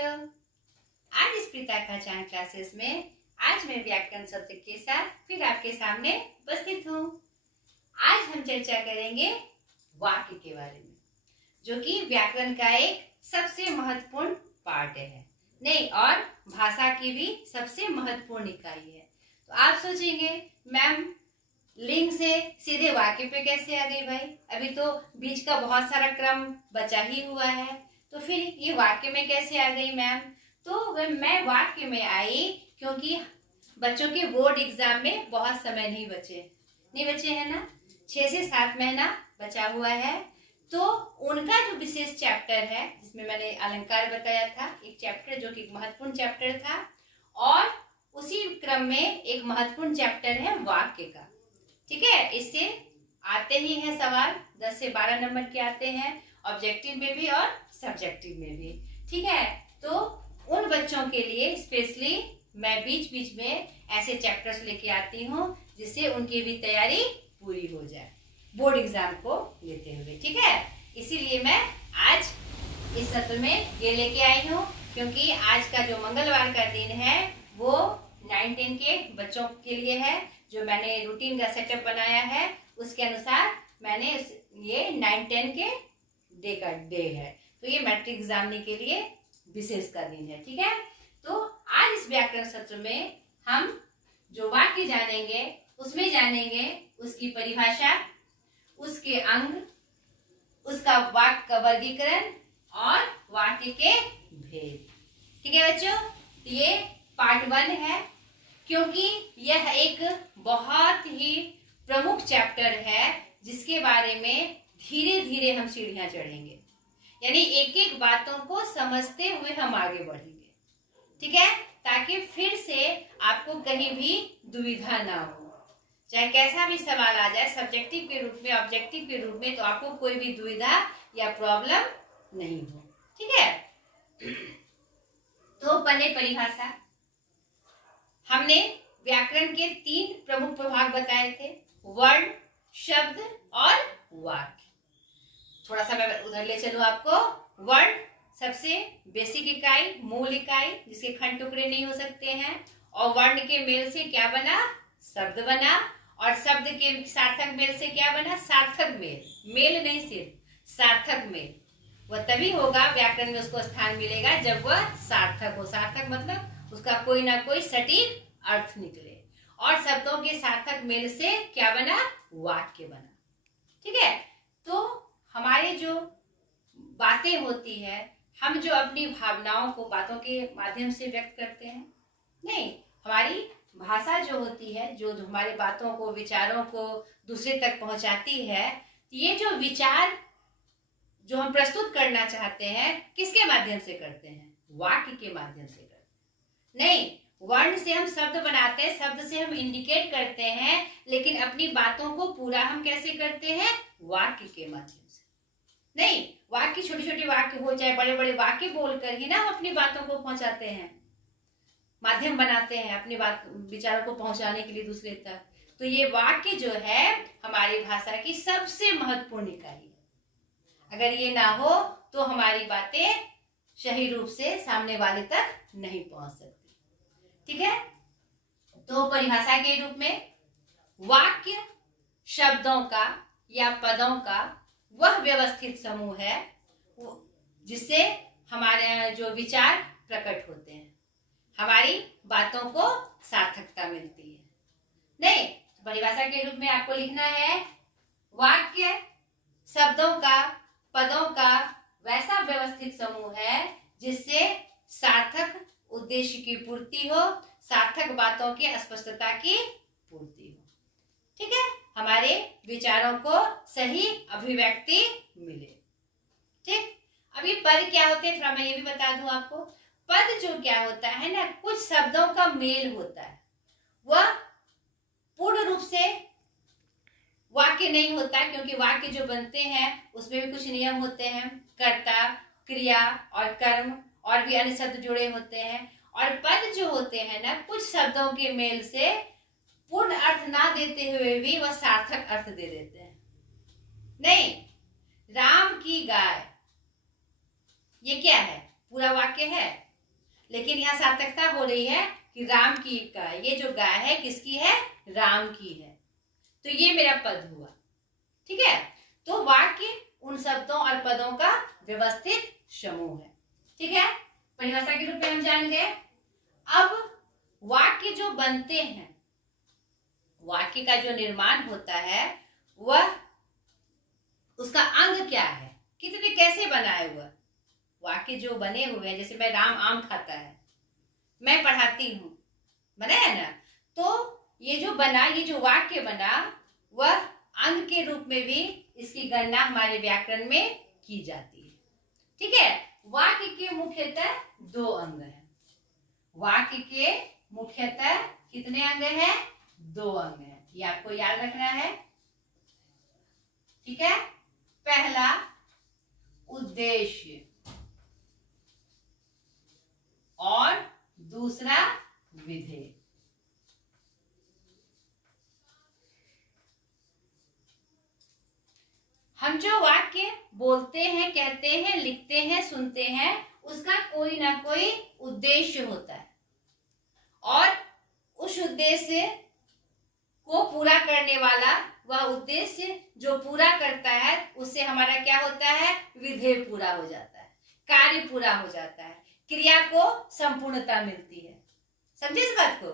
आज इस प्रीता का चांद क्लासेस में आज मैं व्याकरण शब्द के साथ फिर आपके सामने उपस्थित हूँ। आज हम चर्चा करेंगे वाक्य के बारे में, जो कि व्याकरण का एक सबसे महत्वपूर्ण पार्ट है, नहीं और भाषा की भी सबसे महत्वपूर्ण इकाई है। तो आप सोचेंगे मैम लिंग से सीधे वाक्य पे कैसे आ गई भाई, अभी तो बीच का बहुत सारा क्रम बचा ही हुआ है, तो फिर ये वाक्य में कैसे आ गई मैम? तो मैं वाक्य में आई क्योंकि बच्चों के बोर्ड एग्जाम में बहुत समय नहीं बचे हैं ना, 6 से 7 महीना बचा हुआ है। तो उनका जो विशेष चैप्टर है जिसमें मैंने अलंकार बताया था, एक चैप्टर जो कि महत्वपूर्ण चैप्टर था, और उसी क्रम में एक महत्वपूर्ण चैप्टर है वाक्य का। ठीक है, इससे आते ही हैं सवाल, 10 से 12 नंबर के आते हैं, ऑब्जेक्टिव में भी और सब्जेक्टिव में भी। ठीक है, तो उन बच्चों के लिए स्पेशली मैं बीच बीच में ऐसे चैप्टर्स लेके आती हूँ जिससे उनकी भी तैयारी पूरी हो जाए बोर्ड एग्जाम को लेते हुए। ठीक है, इसीलिए मैं आज इस सत्र में ये लेके आई हूँ, क्योंकि आज का जो मंगलवार का दिन है वो 9-10 के बच्चों के लिए है। जो मैंने रूटीन का सेटअप बनाया है उसके अनुसार मैंने ये 9-10 के डे है, तो ये मैट्रिक एग्जाम के लिए विशेष का दिन है। ठीक है, तो आज इस व्याकरण सत्र में हम जो वाक्य जानेंगे उसमें जानेंगे उसकी परिभाषा, उसके अंग, उसका वाक्य का वर्गीकरण और वाक्य के भेद। ठीक है बच्चों, ये पार्ट 1 है, क्योंकि यह एक बहुत ही प्रमुख चैप्टर है जिसके बारे में धीरे धीरे हम सीढ़ियां चढ़ेंगे, यानी एक एक बातों को समझते हुए हम आगे बढ़ेंगे। ठीक है, ताकि फिर से आपको कहीं भी दुविधा ना हो, चाहे कैसा भी सवाल आ जाए सब्जेक्टिव के रूप में, ऑब्जेक्टिव के रूप में, तो आपको कोई भी दुविधा या प्रॉब्लम नहीं हो। ठीक है, तो पहले परिभाषा, हमने व्याकरण के 3 प्रमुख प्रभाग बताए थे, वर्ण, शब्द और वाक्य। थोड़ा सा मैं उधर ले चलूं आपको। वर्ण सबसे बेसिक इकाई, मूल इकाई, जिसके खंड टुकड़े नहीं हो सकते हैं, और वर्ण के मेल से क्या बना? शब्द बना, और शब्द के सार्थक मेल से क्या बना? सार्थक मेल। मेल नहीं, सिर्फ सार्थक मेल। वह तभी होगा व्याकरण में, उसको स्थान मिलेगा जब वह सार्थक हो। सार्थक मतलब उसका कोई ना कोई सटीक अर्थ निकले, और शब्दों के सार्थक मेल से क्या बना? वाक्य बना। ठीक है, तो हमारे जो बातें होती है, हम जो अपनी भावनाओं को बातों के माध्यम से व्यक्त करते हैं, नहीं, हमारी भाषा जो होती है, जो हमारी बातों को, विचारों को दूसरे तक पहुंचाती है, ये जो विचार जो हम प्रस्तुत करना चाहते हैं किसके माध्यम से करते हैं? वाक्य के माध्यम से करते हैं। नहीं, वर्ण से हम शब्द बनाते हैं, शब्द से हम इंडिकेट करते हैं, लेकिन अपनी बातों को पूरा हम कैसे करते हैं? वाक्य के माध्यम से। नहीं, वाक्य छोटे छोटे वाक्य हो चाहे बड़े बड़े वाक्य बोलकर ही ना हम अपनी बातों को पहुंचाते हैं, माध्यम बनाते हैं अपनी बात, विचारों को पहुंचाने के लिए दूसरे तक। तो ये वाक्य जो है हमारी भाषा की सबसे महत्वपूर्ण इकाई है। अगर ये ना हो तो हमारी बातें सही रूप से सामने वाले तक नहीं पहुंच सकती। ठीक है, तो परिभाषा के रूप में वाक्य शब्दों का या पदों का वह व्यवस्थित समूह है जिससे हमारे जो विचार प्रकट होते हैं, हमारी बातों को सार्थकता मिलती है। नहीं, परिभाषा के रूप में आपको लिखना है, वाक्य शब्दों का, पदों का वैसा व्यवस्थित समूह है जिससे सार्थक उद्देश्य की पूर्ति हो, सार्थक बातों की स्पष्टता की पूर्ति हो। ठीक है, हमारे विचारों को सही अभिव्यक्ति मिले। ठीक, अभी पद क्या होते हैं थोड़ा मैं ये भी बता दूं आपको। पद जो क्या होता है ना, कुछ शब्दों का मेल होता है, वह पूर्ण रूप से वाक्य नहीं होता, क्योंकि वाक्य जो बनते हैं उसमें भी कुछ नियम होते हैं, कर्ता, क्रिया और कर्म और भी अन्य शब्द जुड़े होते हैं। और पद जो होते हैं ना, कुछ शब्दों के मेल से पूर्ण अर्थ ना देते हुए भी वह सार्थक अर्थ दे देते हैं। नहीं, राम की गाय, ये क्या है? पूरा वाक्य है? लेकिन यहाँ सार्थकता हो रही है कि राम की गाय, ये जो गाय है किसकी है? राम की है। तो ये मेरा पद हुआ। ठीक है, तो वाक्य उन शब्दों और पदों का व्यवस्थित समूह है। ठीक है, परिभाषा के रूप में हम जान गए। अब वाक्य जो बनते हैं, वाक्य का जो निर्माण होता है, वह उसका अंग क्या है, कितने कैसे बनाए हुआ वाक्य जो बने हुए हैं। जैसे मैं राम आम खाता है, मैं पढ़ाती हूं, बना है ना। तो ये जो बना, ये जो वाक्य बना, वह अंग के रूप में भी इसकी गणना हमारे व्याकरण में की जाती है। ठीक है, वाक्य के मुख्यतः 2 अंग हैं। वाक्य के मुख्यतः कितने अंग हैं? 2 अंग हैं। ये आपको याद रखना है। ठीक है, पहला उद्देश्य और दूसरा विधेय। हम जो वाक्य बोलते हैं, कहते हैं, लिखते हैं, सुनते हैं, उसका कोई ना कोई उद्देश्य होता है और उस उद्देश्य को पूरा करने वाला, वह उद्देश्य जो पूरा करता है, उससे हमारा क्या होता है? विधेय पूरा हो जाता है, कार्य पूरा हो जाता है, क्रिया को संपूर्णता मिलती है। समझे इस बात को?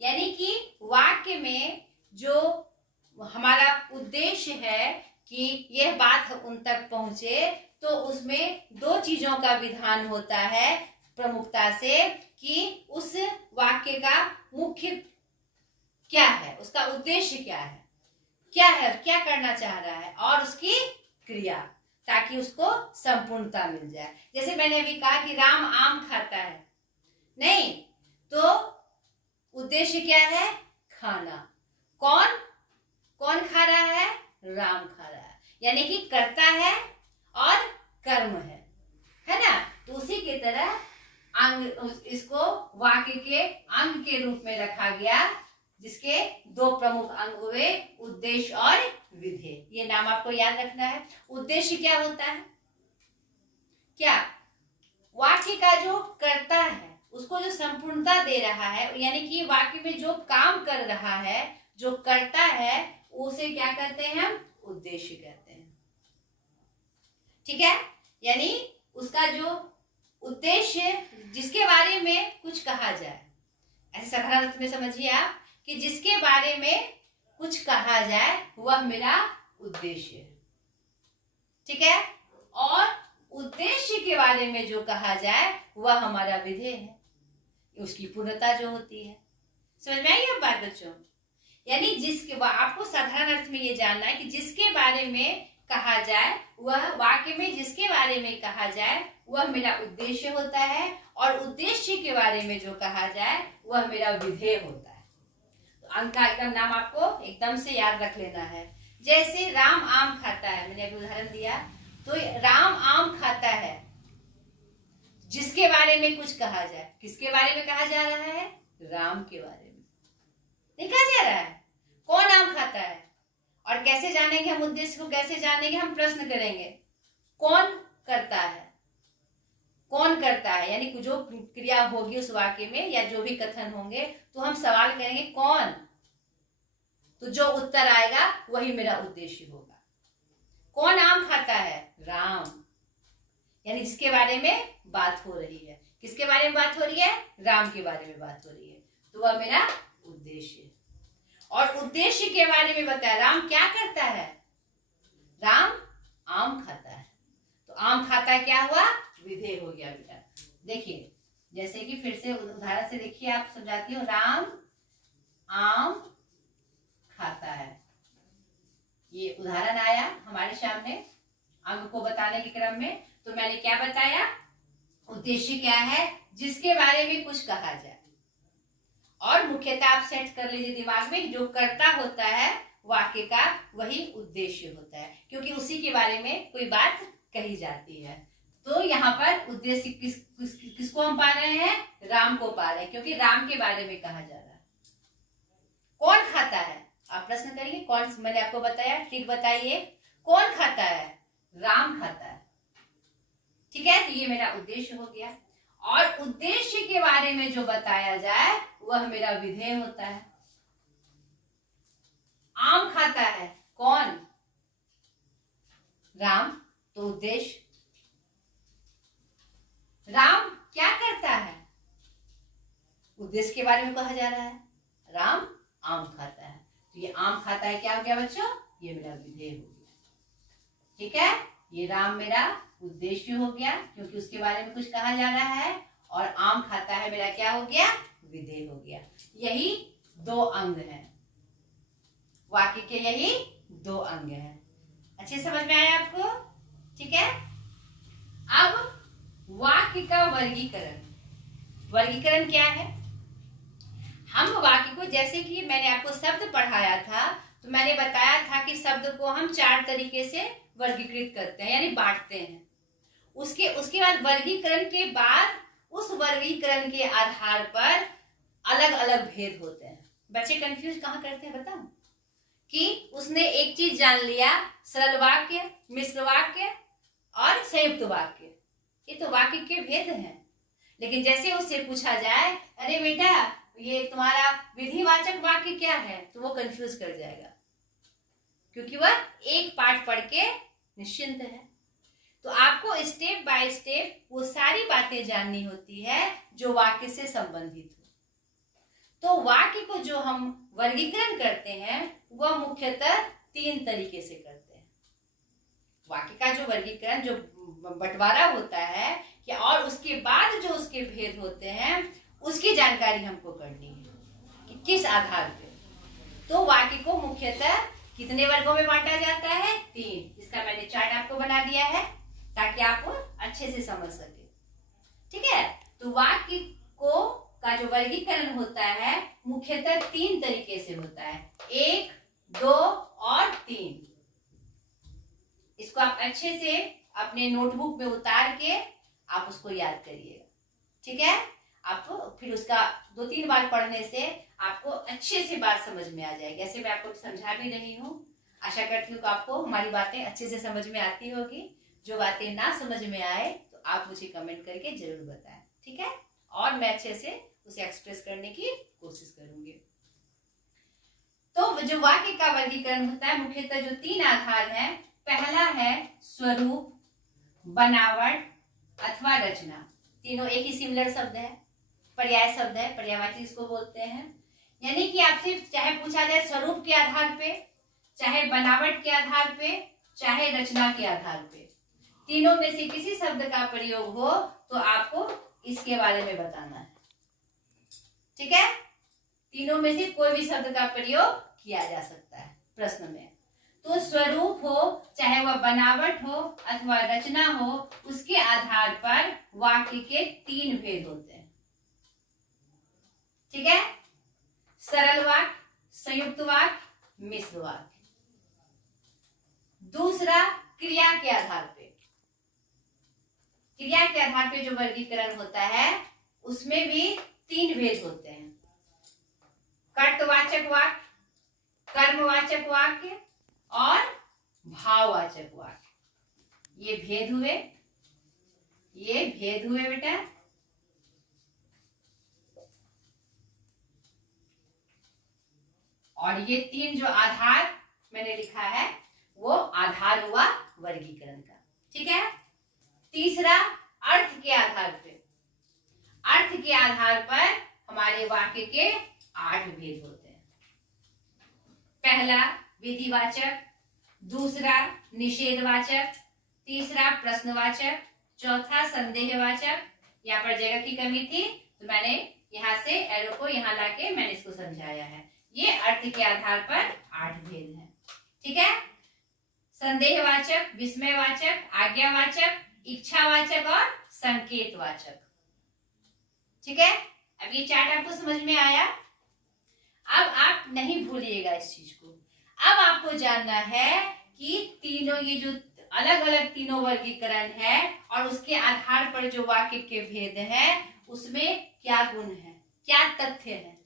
यानी कि वाक्य में जो हमारा उद्देश्य है कि यह बात उन तक पहुंचे, तो उसमें 2 चीजों का विधान होता है प्रमुखता से, कि उस वाक्य का मुख्य क्या है, उसका उद्देश्य क्या है, क्या करना चाह रहा है, और उसकी क्रिया, ताकि उसको संपूर्णता मिल जाए। जैसे मैंने अभी कहा कि राम आम खाता है, नहीं तो उद्देश्य क्या है? खाना। कौन कौन खा रहा है? राम खा रहा है, यानी कि कर्ता है और कर्म है ना। तो उसी की तरह अंग, इसको वाक्य के अंग के रूप में रखा गया, जिसके 2 प्रमुख अंग हुए, उद्देश्य और विधेय। ये नाम आपको याद रखना है। उद्देश्य क्या होता है? क्या वाक्य का जो कर्ता है उसको जो संपूर्णता दे रहा है, यानी कि वाक्य में जो काम कर रहा है, जो करता है, उसे क्या कहते हैं हम? उद्देश्य कहते हैं। ठीक है, यानी उसका जो उद्देश्य, जिसके बारे में कुछ कहा जाए, ऐसे साधारण अर्थ में समझिए आप कि जिसके बारे में कुछ कहा जाए वह मेरा उद्देश्य है। ठीक है, और उद्देश्य के बारे में जो कहा जाए वह हमारा विधेय है, उसकी पूर्णता जो होती है। समझ में आई अब बात बच्चों? यानी जिसके, आपको साधारण अर्थ में ये जानना है कि जिसके बारे में कहा जाए, वह वाक्य में जिसके बारे में कहा जाए वह मेरा उद्देश्य होता है, और उद्देश्य के बारे में जो कहा जाए वह मेरा विधेय होता है। तो अंग का एकदम नाम आपको एकदम से याद रख लेना है। जैसे राम आम खाता है, मैंने अभी उदाहरण दिया, तो राम आम खाता है, जिसके बारे में कुछ कहा जाए, किसके बारे में कहा जा रहा है? राम के बारे में नहीं कहा जा रहा है। कौन आम खाता है? और कैसे जानेंगे हम उद्देश्य को? कैसे जानेंगे? हम प्रश्न करेंगे, कौन करता है? कौन करता है, यानी जो क्रिया होगी उस वाक्य में, या जो भी कथन होंगे, तो हम सवाल करेंगे कौन, तो जो उत्तर आएगा वही मेरा उद्देश्य होगा। कौन आम खाता है? राम, यानी जिसके बारे में बात हो रही है। किसके बारे में बात हो रही है? राम के बारे में बात हो रही है, तो वह मेरा उद्देश्य है। और उद्देश्य के बारे में बताया, राम क्या करता है? राम आम खाता है, तो आम खाता है क्या हुआ? विधेय हो गया बेटा। देखिए, जैसे कि फिर से उदाहरण से देखिए, आप समझाती हूँ। राम आम खाता है, ये उदाहरण आया हमारे सामने अंग को बताने के क्रम में। तो मैंने क्या बताया? उद्देश्य क्या है? जिसके बारे में कुछ कहा जाए, और मुख्यतः आप सेट कर लीजिए दिमाग में, जो कर्ता होता है वाक्य का वही उद्देश्य होता है, क्योंकि उसी के बारे में कोई बात कही जाती है। तो यहाँ पर उद्देश्य किसको हम पा रहे हैं? राम को पा रहे हैं, क्योंकि राम के बारे में कहा जा रहा है। कौन खाता है? आप प्रश्न करिए, कौन? मैंने आपको बताया, ठीक बताइए, कौन खाता है? राम खाता है। ठीक है, तो ये मेरा उद्देश्य हो गया। और उद्देश्य बारे में जो बताया जाए वह मेरा विधेय होता है। आम खाता है कौन? राम, तो उद्देश्य। राम क्या करता है? उद्देश्य के बारे में कहा जा रहा है। राम आम खाता है, तो ये आम खाता है क्या हो गया बच्चों? ये मेरा विधेय हो गया। ठीक है, ये राम मेरा उद्देश्य हो गया क्योंकि उसके बारे में कुछ कहा जा रहा है, और आम खाता है मेरा क्या हो गया? विधेय हो गया। यही दो अंग हैं वाक्य के, यही दो अंग हैं। अच्छे समझ में आया आपको? ठीक है, अब वाक्य का वर्गीकरण। वर्गीकरण क्या है? हम वाक्य को, जैसे कि मैंने आपको शब्द पढ़ाया था तो मैंने बताया था कि शब्द को हम 4 तरीके से वर्गीकृत करते हैं, यानी बांटते हैं। उसके बाद वर्गीकरण के बाद उस वर्गीकरण के आधार पर अलग अलग भेद होते हैं। बच्चे कंफ्यूज कहाँ करते हैं बताओ? कि उसने एक चीज जान लिया, सरल वाक्य, मिश्र वाक्य और संयुक्त वाक्य, ये तो वाक्य के भेद हैं। लेकिन जैसे उससे पूछा जाए, अरे बेटा ये तुम्हारा विधिवाचक वाक्य क्या है, तो वो कंफ्यूज कर जाएगा क्योंकि वह एक पाठ पढ़ के निश्चिंत है। तो आपको स्टेप बाय स्टेप वो सारी बातें जाननी होती है जो वाक्य से संबंधित हो। तो वाक्य को जो हम वर्गीकरण करते हैं वह मुख्यतः 3 तरीके से करते हैं। वाक्य का जो वर्गीकरण, जो बंटवारा होता है कि, और उसके बाद जो उसके भेद होते हैं उसकी जानकारी हमको करनी है कि किस आधार पे। तो वाक्य को मुख्यतः कितने वर्गों में बांटा जाता है? 3। इसका मैंने चार्ट आपको बना दिया है ताकि आप अच्छे से समझ सके। ठीक है, तो वाक्य को का जो वर्गीकरण होता है मुख्यतः 3 तरीके से होता है, 1, 2 और 3। इसको आप अच्छे से अपने नोटबुक में उतार के आप उसको याद करिएगा। ठीक है, आप फिर उसका 2-3 बार पढ़ने से आपको अच्छे से बात समझ में आ जाएगी। ऐसे मैं आपको समझा भी रही हूँ, आशा करती हूँ कि आपको हमारी बातें अच्छे से समझ में आती होगी। जो बातें ना समझ में आए तो आप मुझे कमेंट करके जरूर बताएं। ठीक है, और मैं अच्छे से उसे एक्सप्रेस करने की कोशिश करूंगी। तो जो वाक्य का वर्गीकरण होता है मुख्यतः जो 3 आधार हैं, पहला है स्वरूप, बनावट अथवा रचना। तीनों एक ही सिमिलर शब्द है, पर्याय शब्द है, पर्यायवाची इसको बोलते हैं। यानी कि आपसे चाहे पूछा जाए स्वरूप के आधार पे, चाहे बनावट के आधार पे, चाहे रचना के आधार पे, तीनों में से किसी शब्द का प्रयोग हो तो आपको इसके बारे में बताना है। ठीक है, तीनों में से कोई भी शब्द का प्रयोग किया जा सकता है प्रश्न में। तो स्वरूप हो, चाहे वह बनावट हो अथवा रचना हो, उसके आधार पर वाक्य के 3 भेद होते हैं। ठीक है, सरल वाक्य, संयुक्त वाक्य, मिश्र वाक्य। दूसरा, क्रिया के आधार पे। क्रिया के आधार पे जो वर्गीकरण होता है उसमें भी 3 भेद होते हैं, कर्तवाचक वाक्य, कर्मवाचक वाक्य और भाववाचक वाक्य। ये भेद हुए, ये भेद हुए बेटा। और ये 3 जो आधार मैंने लिखा है वो आधार हुआ वर्गीकरण का। ठीक है, तीसरा, अर्थ के आधार पे। अर्थ के आधार पर हमारे वाक्य के 8 भेद होते हैं। पहला विधिवाचक, दूसरा निषेधवाचक, तीसरा प्रश्नवाचक, चौथा संदेहवाचक। यहाँ पर जगह की कमी थी तो मैंने यहाँ से एरो को यहाँ लाके मैंने इसको समझाया है। ये अर्थ के आधार पर 8 भेद हैं। ठीक है, संदेहवाचक, विस्मयवाचक, आज्ञावाचक, इच्छावाचक और संकेतवाचक। ठीक है, अब ये चार्ट आपको समझ में आया। अब आप नहीं भूलिएगा इस चीज को। अब आपको जानना है कि तीनों ये जो अलग अलग तीनों वर्गीकरण है और उसके आधार पर जो वाक्य के भेद है उसमें क्या गुण है, क्या तथ्य है,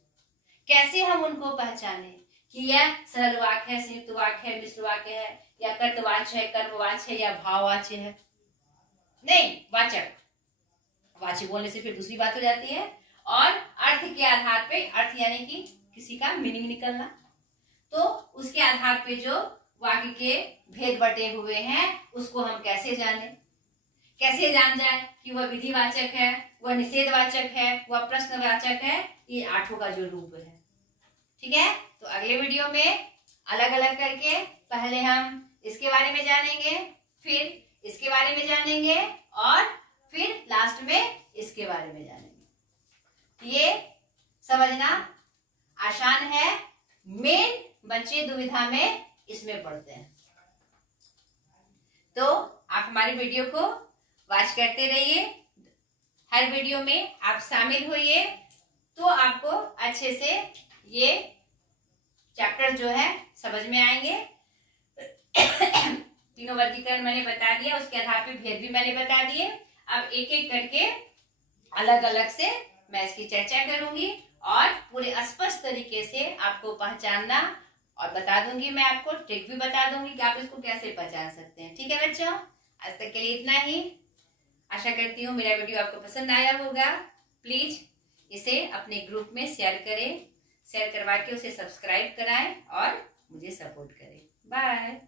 कैसे हम उनको पहचाने कि यह सरल वाक्य है, संयुक्त वाक्य है, मिश्र वाक्य है, या कर्तवाच्य है, कर्मवाच्य है, या भाववाच्य है। नहीं, वाचक। वाच्य बोलने से फिर दूसरी बात हो जाती है। और अर्थ के आधार पे, अर्थ यानी कि किसी का मीनिंग निकलना, तो उसके आधार पे जो वाक्य के भेद बटे हुए हैं उसको हम कैसे जाने, कैसे जान जाए कि वह विधिवाचक है, वह निषेधवाचक है, वह प्रश्नवाचक है। ये 8 का जो रूप है। ठीक है, तो अगले वीडियो में अलग अलग करके पहले हम इसके बारे में जानेंगे, फिर इसके बारे में जानेंगे और फिर लास्ट में इसके बारे में जानेंगे। ये समझना आसान है, मेन बच्चे दुविधा में इसमें पढ़ते हैं। तो आप हमारी वीडियो को वॉच करते रहिए, हर वीडियो में आप शामिल होइए, तो आपको अच्छे से ये चैप्टर जो है समझ में आएंगे। तीनों वर्गीकरण मैंने बता दिया, उसके आधार पे भेद भी मैंने बता दिए। अब एक एक करके अलग अलग से मैं इसकी चर्चा करूंगी और पूरे स्पष्ट तरीके से आपको पहचानना और बता दूंगी। मैं आपको ट्रिक भी बता दूंगी कि आप इसको कैसे पहचान सकते हैं। ठीक है बच्चों, आज तक के लिए इतना ही। आशा करती हूँ मेरा वीडियो आपको पसंद आया होगा। प्लीज इसे अपने ग्रुप में शेयर करें, शेयर करवा के उसे सब्सक्राइब कराएं और मुझे सपोर्ट करें। बाय।